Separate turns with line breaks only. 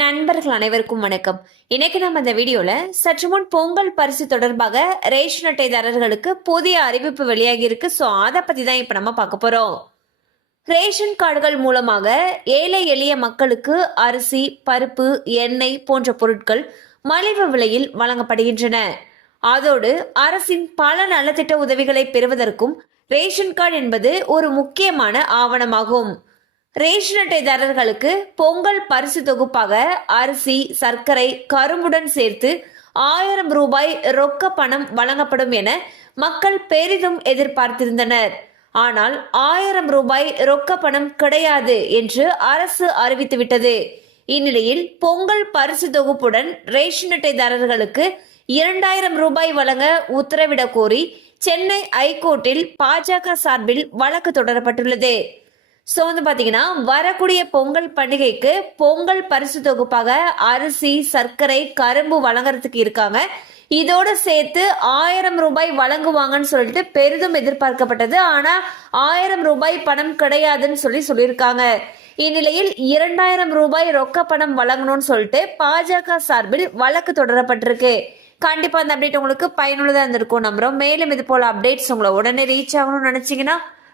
நண்பர்கள் அனைவருக்கும் வணக்கம். இன்னைக்கு நம்ம இந்த வீடியோல சற்று முன் பொங்கல் பரிசு தொடர்பாக ரேஷன் அட்டைதாரர்களுக்கு புதிய அறிவிப்பு வெளியாகி இருக்கு. ஸோ அதை பத்தி தான் இப்போ நம்ம பார்க்க போறோம். ரேஷன் கார்டுகள் மூலமாக ஏழை எளிய மக்களுக்கு அரிசி பருப்பு எண்ணெய் போன்ற பொருட்கள் மலிவு விலையில் வழங்கப்படுகின்றன. அதோடு அரசின் பல நலத்திட்ட உதவிகளை பெறுவதற்கும் ரேஷன் கார்டு என்பது ஒரு முக்கியமான ஆவணமாகும். ரேஷன் அட்டைதாரர்களுக்கு பொங்கல் பரிசு தொகுப்பாக அரிசி சர்க்கரை கரும்புடன் சேர்த்து ஆயிரம் ரூபாய் ரொக்க பணம் வழங்கப்படும் என மக்கள் பெரிதும் எதிர்பார்த்திருந்தனர். ஆனால் ஆயிரம் ரூபாய் ரொக்க பணம் கிடையாது என்று அரசு அறிவித்துவிட்டது. இந்நிலையில் பொங்கல் பரிசு தொகுப்புடன் ரேஷன் அட்டைதாரர்களுக்கு இரண்டாயிரம் ரூபாய் வழங்க உத்தரவிட கோரி சென்னை ஐகோர்ட்டில் பாஜக சார்பில் வழக்கு தொடரப்பட்டுள்ளது. ஸோ வந்து பார்த்தீங்கன்னா வரக்கூடிய பொங்கல் பண்டிகைக்கு பொங்கல் பரிசு தொகுப்பாக அரிசி சர்க்கரை கரும்பு வழங்குறதுக்கு இருக்காங்க. இதோட சேர்த்து ஆயிரம் ரூபாய் வழங்குவாங்கன்னு சொல்லிட்டு பெரிதும் எதிர்பார்க்கப்பட்டது. ஆனா ஆயிரம் ரூபாய் பணம் கிடையாதுன்னு சொல்லி சொல்லியிருக்காங்க. இந்நிலையில் இரண்டாயிரம் ரூபாய் ரொக்க பணம் வழங்கணும்னு சொல்லிட்டு பாஜக சார்பில் வழக்கு தொடரப்பட்டிருக்கு. கண்டிப்பா அந்த அப்டேட் உங்களுக்கு பயனுள்ளதா இருந்திருக்கும் நம்புறோம். மேலும் இது போல அப்டேட்ஸ் உங்களை உடனே ரீச் ஆகணும்னு நினைச்சீங்கன்னா